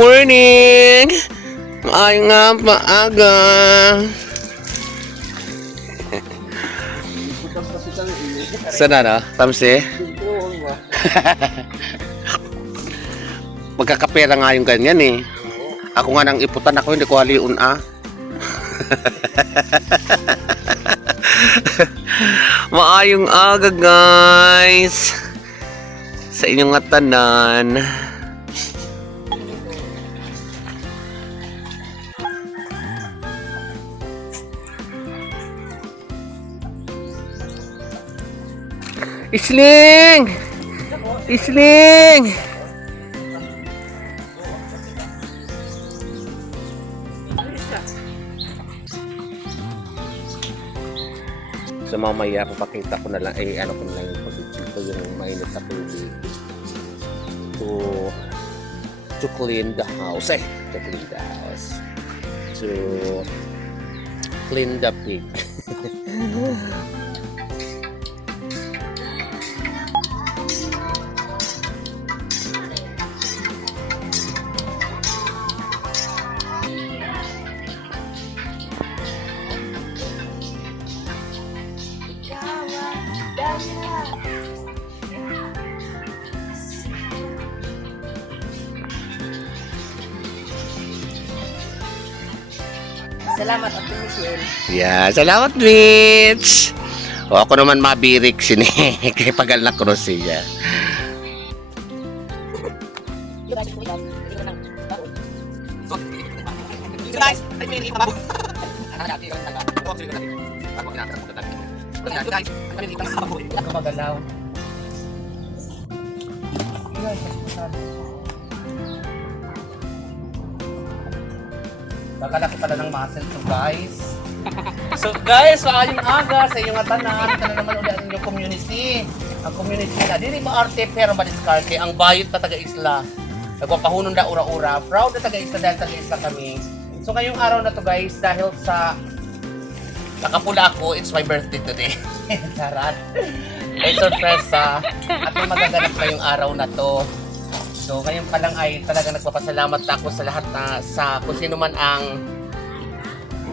Morning! Ay nga, maaga. Sana na? Tamsi? Magkakapera nga yung ganyan eh. Ako nga nang iputan ako, hindi ko haliun ah. Maayong aga guys. Sa inyong nga tanan. Isling! Isling! So mamaya papakita ko na lang ano ko na lang yung pag-chito yung mainit na tubig to clean the house to clean the pig. Salamat at Michelle. Yeah, salamat Mitch. O ako naman mabirik sini kay pagal na cross siya. Guys, I mean ito bago. Ako magalaw. Bakalaki pala ng muscle to guys. So guys, maayong aga sa inyong tanan. Ito na naman ulit ang inyong community. Ang community na dili maarte pero madiskarte. Ang bayot na taga-isla. Nagpapahunon na ura-ura. Proud na taga-isla dahil taga-isla kami. So ngayong araw na to guys, dahil sa nakapula ako, it's my birthday today. Charot. Ay sorpresa. At may magaganap ngayong araw na to. So ngayon pa lang ay talaga nagpapasalamat ako sa lahat na sa kung sino man ang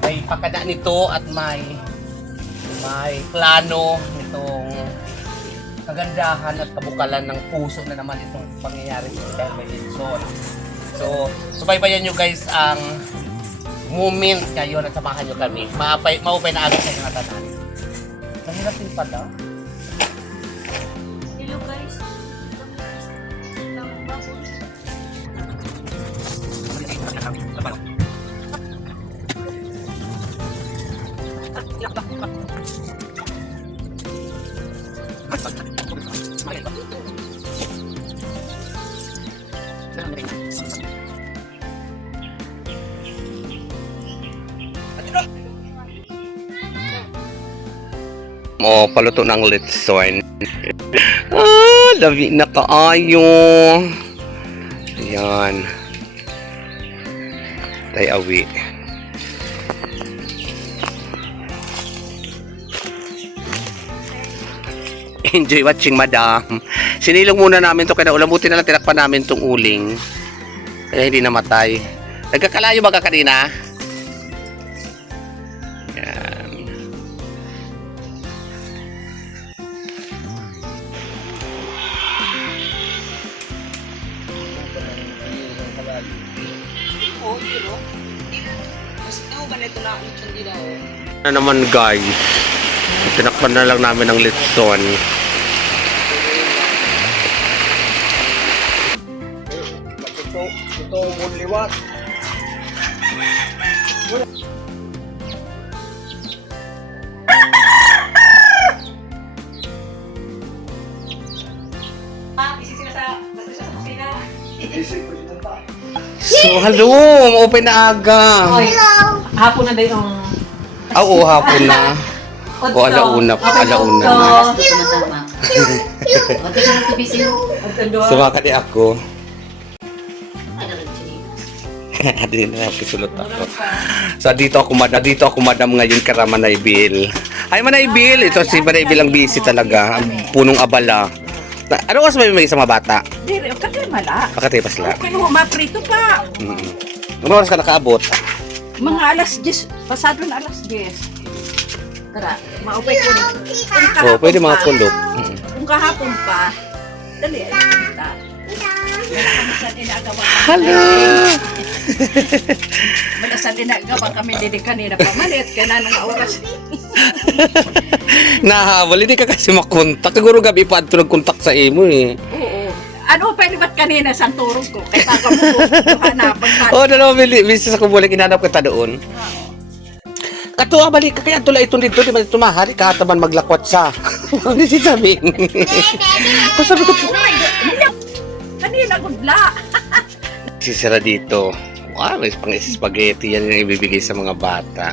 may pakada nito at may plano nitong kagandahan at kabukalan ng puso na naman itong pangyayari dahil may eleksyon. So subaybayan nyo guys ang moment ngayon at samahan nyo kami. Maupay na agad sa mga tanan. Mahirap din pala. Hello guys. Paluto ng litson. Labi na kaayo. Ayan. Tay awi. Enjoy watching, madam. Sinilong muna namin to kaya ulamutin na lang tinakpan namin tong uling. Kaya hindi namatay. Nagkakalayo ba ka kanina? Yan. Na naman guys, tinakpan na lang namin ang litson. Ito liwat. So, hello! Open na aga. Hello. Hapon na din yung Oo, hapon na. O alauna na. Ito na tama. Ate sa TV siyo. Sumaka di ako. Ano rin siya? Hindi na kisulot ako. So dito ako madam ngayon kay Manaybil. Ay Manaybil, ito si Manaybil ang busy talaga. Ang punong abala. Ano oras ba may sa mga bata? Dire, kaya mala. Pakatipas lang. Kaya maprito pa. Ano oras ka nakaabot? Mga alas 10, pasado na alas 10. Tara, maupay ko. Oh, pwede mga pulok. Kung kahapon pa, dali ay punta. Malasan inagawa kami. Hello! Malasan inagawa kami dili kanina pamalit. Kaya na nga oras. Nahabol, hindi ka kasi makontak. Siguro gabi pa ito nagkontak sa imo eh. Oo. Ano, pwede ba't kanina sa turong ko? Kaya bago mo hanapan ka. Oh, dalawa bisis ako bulik inanap kita doon. Katuwa balik ka kaya tulay ito dito di man tumahari ka taman maglakwat sa. Ano si sabi? Ko sabi ko Kanina gudla. sisira dito. Wow, may pang spaghetti yan yung ibibigay sa mga bata.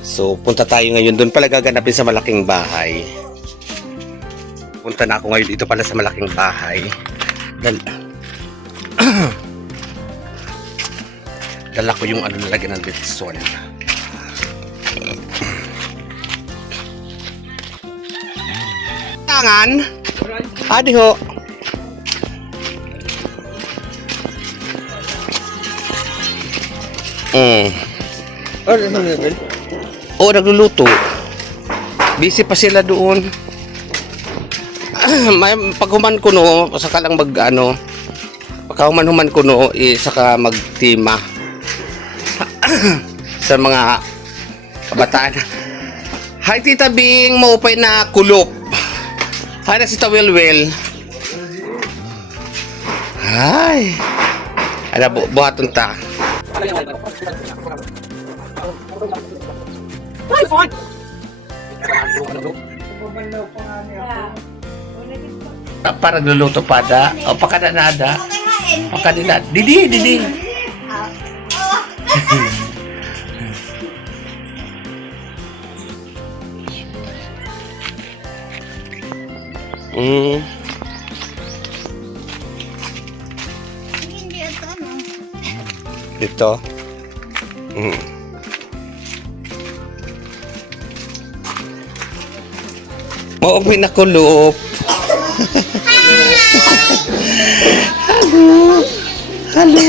So, punta tayo ngayon doon pala gaganapin sa malaking bahay. Punta na ako ngayon dito pala sa malaking bahay. Dala ko yung ano nalagyan ng litson. Tangan. Adi ho. Oh, nagluluto. Busy pa sila doon. May paghuman ko no, saka lang mag ano. Paghuman ko no, saka magtima. Sa mga kabataan. Hi Tita Bing, maupay na kulop. Hi na si Tawilwil. Hi. Ano buhaton ta. Para nagluluto pa da. O pakadanada. Pakadila. Didi. Dito. Oo, may nakulop. Hello.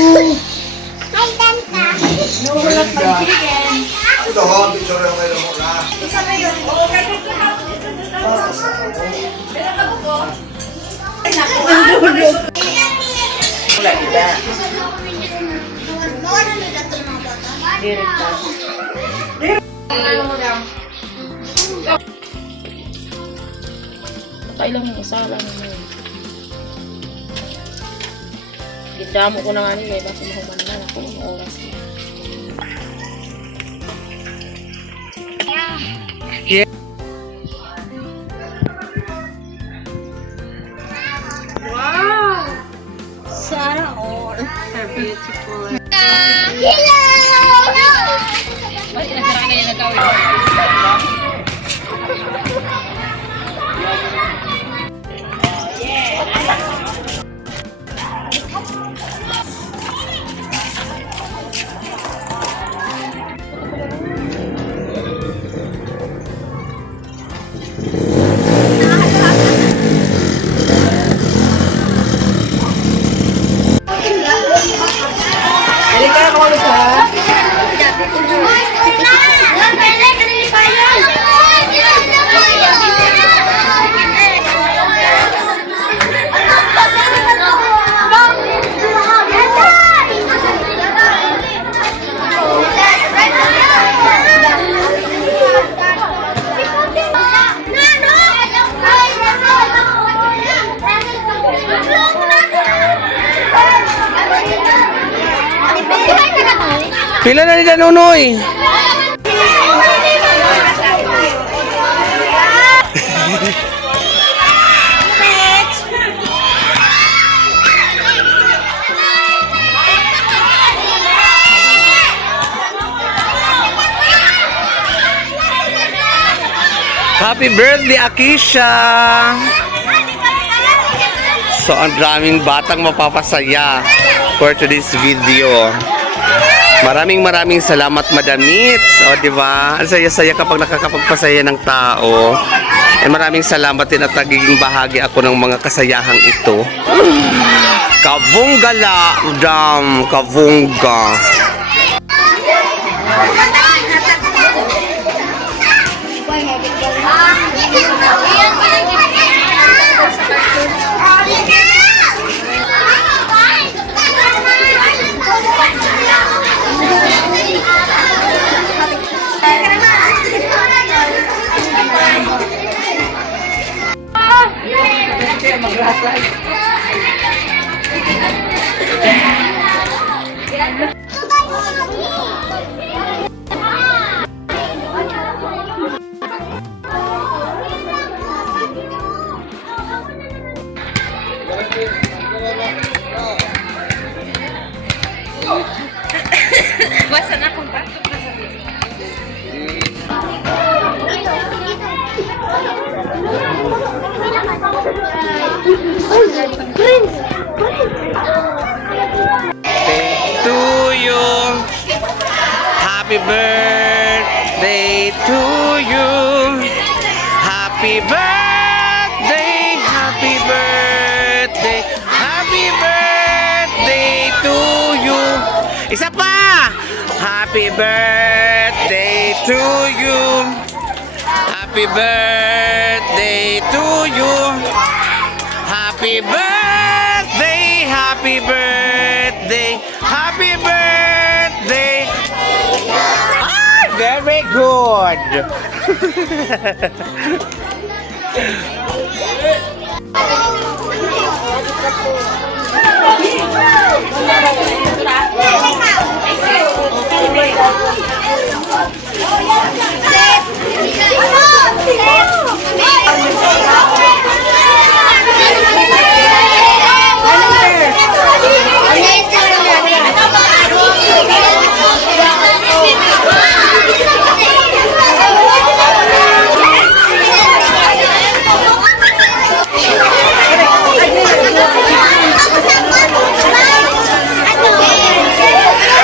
Kailang yung isa lang yun. Gidamo ko na nga nila, basta mahuman na ako ng oras. Sana all are beautiful. Pila na ni Danunoy? Happy birthday, Akisha! So, ang daming batang mapapasaya for today's video. Maraming salamat, Madam Mitz. O, di ba? Ang saya-saya kapag nakakapagpasaya ng tao. And maraming salamat din at nagiging bahagi ako ng mga kasayahang ito. Kavungga la, dam, kavungga. Basta na kung bakit na sabi. To you. Happy birthday to you. Happy birthday, happy birthday, happy birthday to you. Isa pa! Happy birthday to you. Happy birthday to you. Happy birthday, happy birthday, happy birthday. Ah, very good.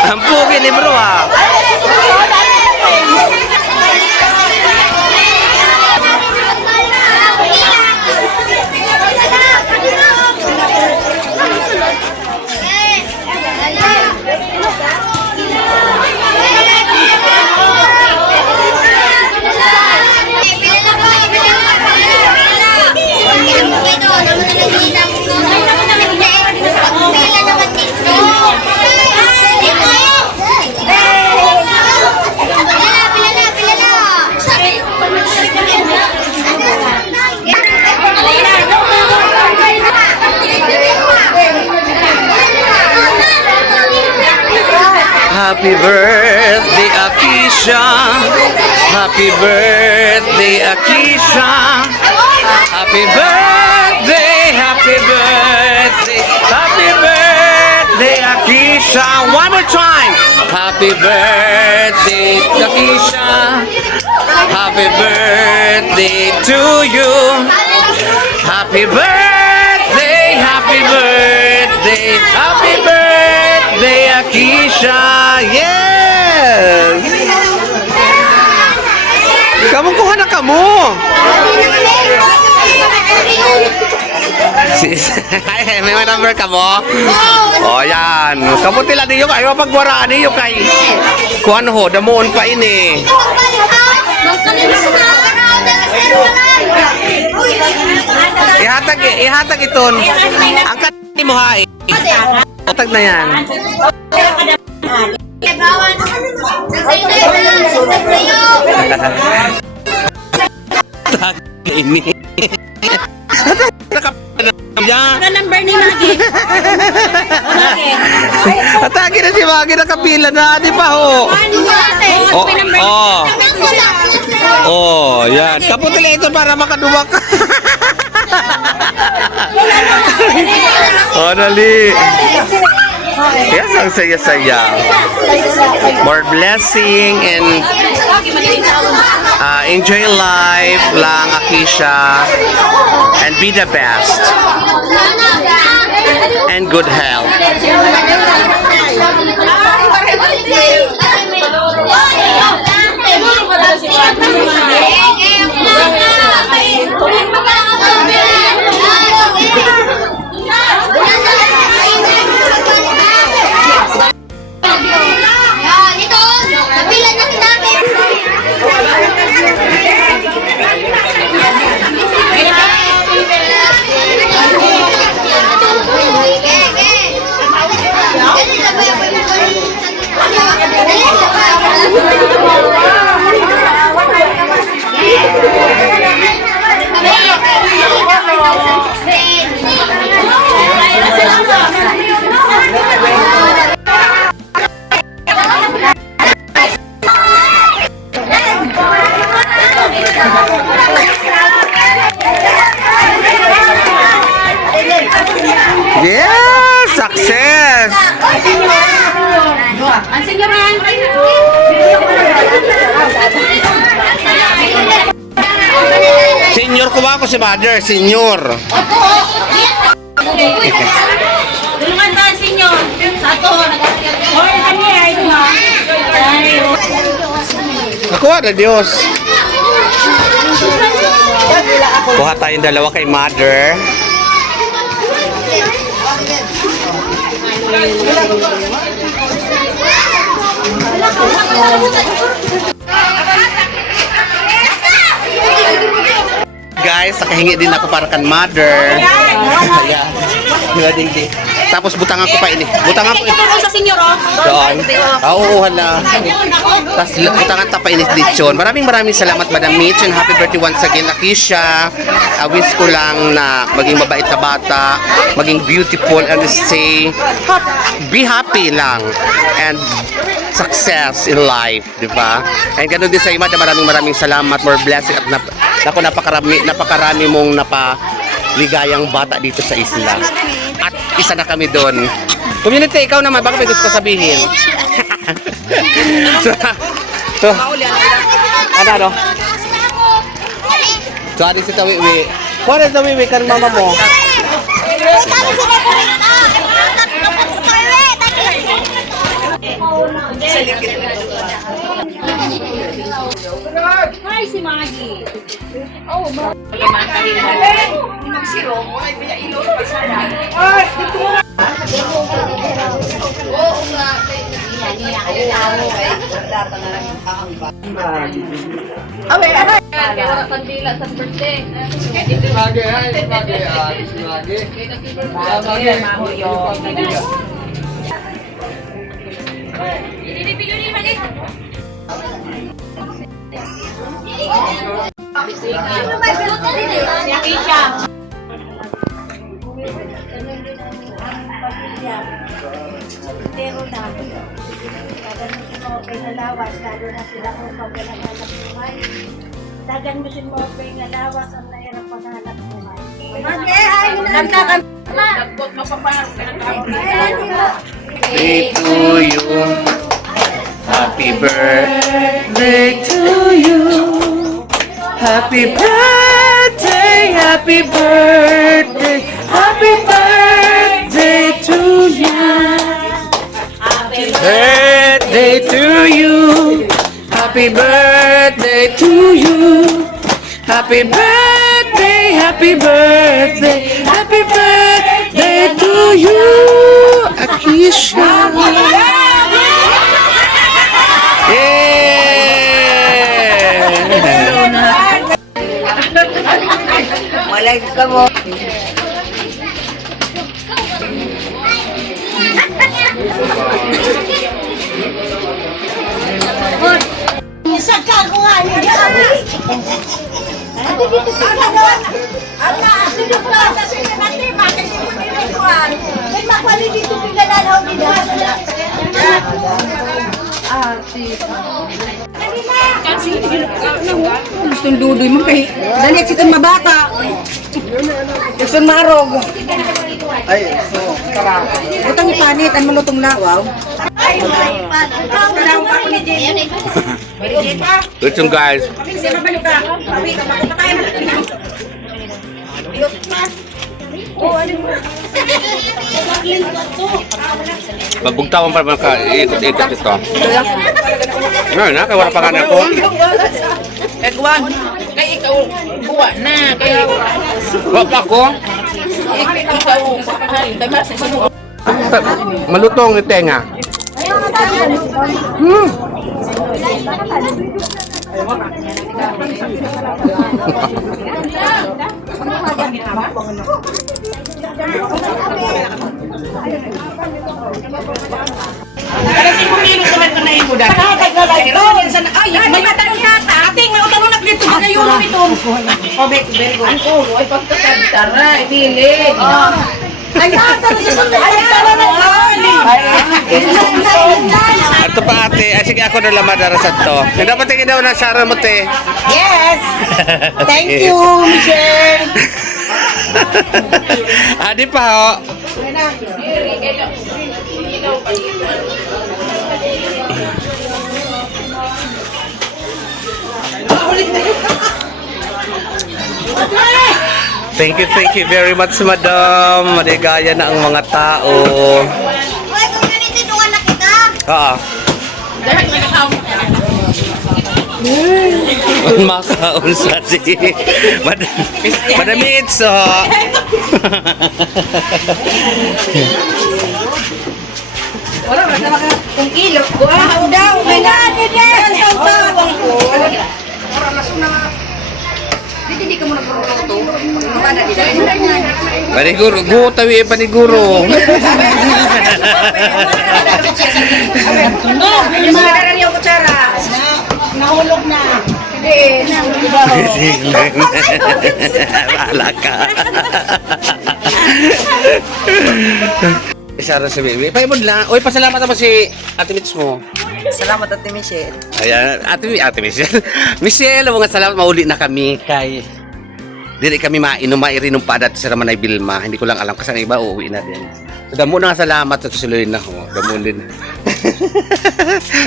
Ang pugi ni bro ah. Happy birthday, Akisha. Happy birthday, Akisha. Happy birthday, happy birthday, happy birthday, Akisha. One more time. Happy birthday, Akisha. Happy birthday to you. Happy birthday, happy birthday, happy birthday, Akisha. Yes! Kamu kuha na kamo. May number ka mo? O yan. Kamuti lang niyo kayo pagwaraan niyo kay kuhan ho, damuon pa ini. Ihatag iton. Ang kanini mo ha. Ihatag na yan. Tag ini. Ang number ni Maggie. Atake na si Maggie, nakapila na, di pa ho. Oh, yan. Kaputila ito para makaduwak. Oh, dali. Yes, ang saya-saya. More blessing and enjoy life lang, Akisha. And be the best. And good health. Dito, kapilan natin natin. Yes! Success! Senior ko ba ako si Mother? Senior. Tulungan ba, senyor? Satu. Hoy, kami ay Nakuha na Diyos. Kuha tayong dalawa kay Mother. Guys, nakahingi din ako para kan Mother. Ayan. Di. Tapos butangan ko pa ini. Butangan ko sa senyor, oh. doon. Oo, hala. Tapos butangan ta pa ini dito. Maraming salamat Madam Mitch and happy birthday once again Akisha. Wish ko lang na maging mabait na bata, maging beautiful and stay be happy lang and success in life, di ba? And ganun din sa iyo, Madam, maraming salamat, more blessing at napakarami mong napaligayang bata dito sa isla. At isa na kami doon. Community, ikaw naman, baka may gusto ko sabihin. so, ano? So, ano si Tawiwi? Kung ano Tawiwi kan mama mo? Hi, si Maggie. Pero na, gagamitin mo okay na lawas, lalo na sila kung pagkakahanap buhay. Gagamitin mo okay na lawas, ang nahirap pagkahanap buhay. Birthday to you. Happy birthday to you. Happy birthday, happy birthday, happy birthday to you. Birthday to you. Happy birthday to you. Happy birthday, happy birthday, happy birthday to you, Akisha. Malay ka mo. Isa ka ko nga niya. Ate dito ka naman. Ate dito ka sa sinanate, bakit mo nilutuan? May makwali dito pinalalaw dito. Gustong dudoy mo kay dali at sitan mabata. Gustong marog. Ay, so, tara. Utang ipanit, ang malutong lawaw. Lechon guys. Magbugtawan pa naman ka. Ikot-ikot ito. Ngayon na, kaya wala pa nga na ako. Kagwan. Kay ikaw, buwa na. Kay Wag ako. ikaw, ay, taga sa sino. Malutong yung tenga. Ay, may matanong yata. Ating, may utanong na dito. Ngayon ito. Ay, pagkakantara, ibili. Ay, natanong sa sunod. Ay, natanong na. Ato pa ate. Ay, sige ako na lamang darasad to. Hindi dapat tingin daw ng Sharon mo te. Yes! Thank you, Michelle! Adi pa ho. Thank you very much, madam. Maligaya na ang mga tao. Uy, community, doon na kita. Oo. Makaon sa si Madam Itzo. Wala, wala ka kung ilok ko. Ah, daw, may natin yan. Ang tawang ko. Hindi ka muna puro Paniguro, gutawi pa ni guro. Masadaran yung kutsara. Nahulog na. Hindi. Bahala ka. Isara si Bibi. Paimod lang. Uy, pasalamat naman si Ate Mitch mo. Salamat Ate Michelle. Ayan, Ate Michelle. Michelle, mga salamat. Mauli na kami kay... Dili kami mairinom pa dati sa Ramanay Bilma. Hindi ko lang alam kasi ang iba uuwi na din. So, damo na nga salamat sa tusuloy na. Oh, damo din.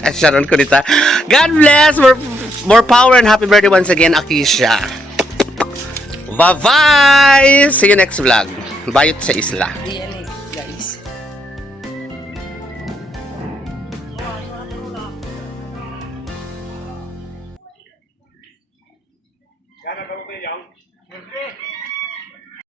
At Sharon ko nita. God bless! More power and happy birthday once again, Akisha. Bye-bye! See you next vlog. Bayot sa isla. Guys. Gana ka mo